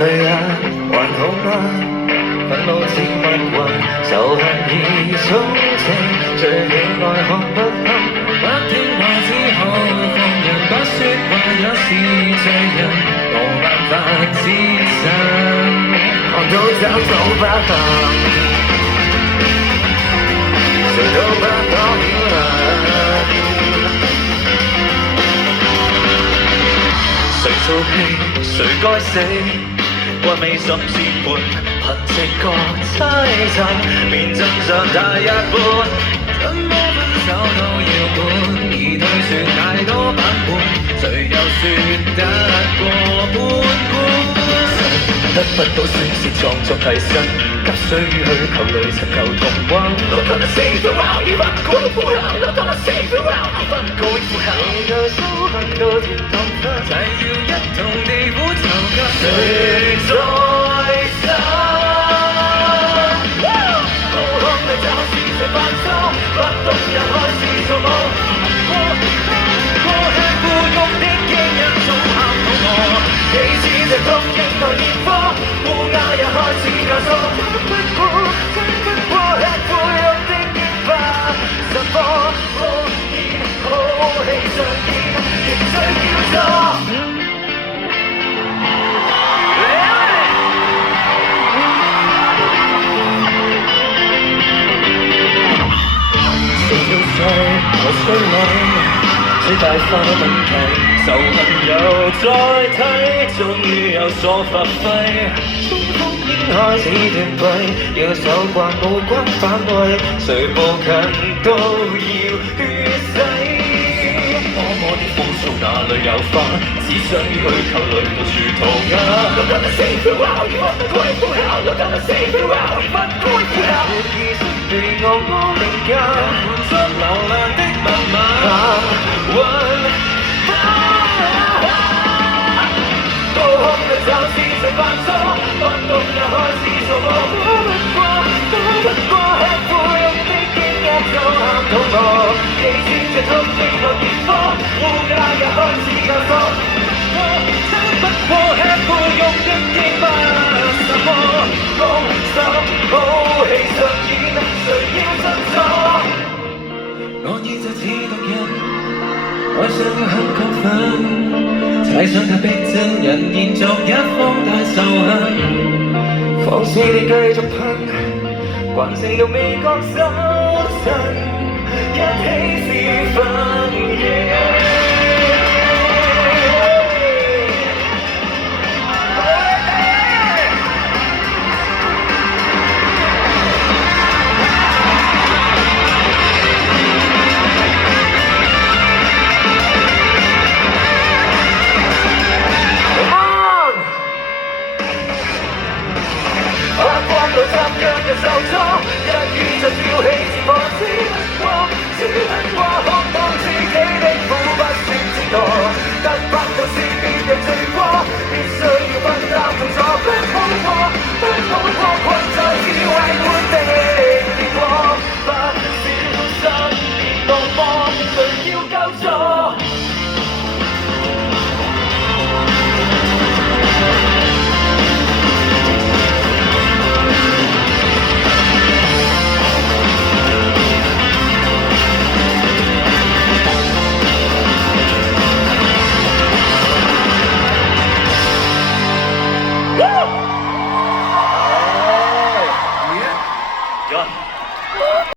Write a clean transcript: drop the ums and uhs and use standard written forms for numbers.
淚眼還好嗎？憤怒似密雲，仇恨已築成，最喜愛看不堪。不聽話只好放人，不說話也是罪人，無辦法自神，看到找到不行，誰都不可擾人。誰做戲，誰該死？關美心之伴，憑直覺猜測，面真相大一半。怎麼分手都要管，而推説太多版本，誰又説得過半半？得不到宣泄創作替身，急需去求淚尋求同溫。Not gonna save the world，要不過呼喊 Not gonna save the world，要不過呼喊。你嘅手很多甜糖分，才要一同地補酬金。誰在生？無可能就是誰犯錯，不懂人開始做夢。過吃苦肉的基因早喊肚餓，幾次這禿鷹來熱火，烏鴉也開始教唆。不過吃苦肉的煙花實火，無言好氣上演，亦最叫做。我衰女，最大化問題，仇恨又再睇，終於有所發揮。衝鋒已開始斷臂，要守慣無關反對，誰步近都要血洗。摸摸啲風騷哪裏有花，只想於去求淚到處塗鴉。Not gonna save you out，要不歸呼喊 Not gonna save you out，要不歸呼喊。活意識被惡魔凌駕，換出流浪的密碼。高空嘅就是誰犯錯，不懂也開始做夢。不過吃苦肉的堅一早喊肚餓，幾次這禿鷹來熱火，烏鴉也開始教唆。不過吃苦肉的堅不實貨，公審好戲上演，誰要真錯？我意就似毒癮，愛上了很亢奮，踩上他逼真人，延續一方大仇恨。放肆地繼續噴，慣性到未覺手震。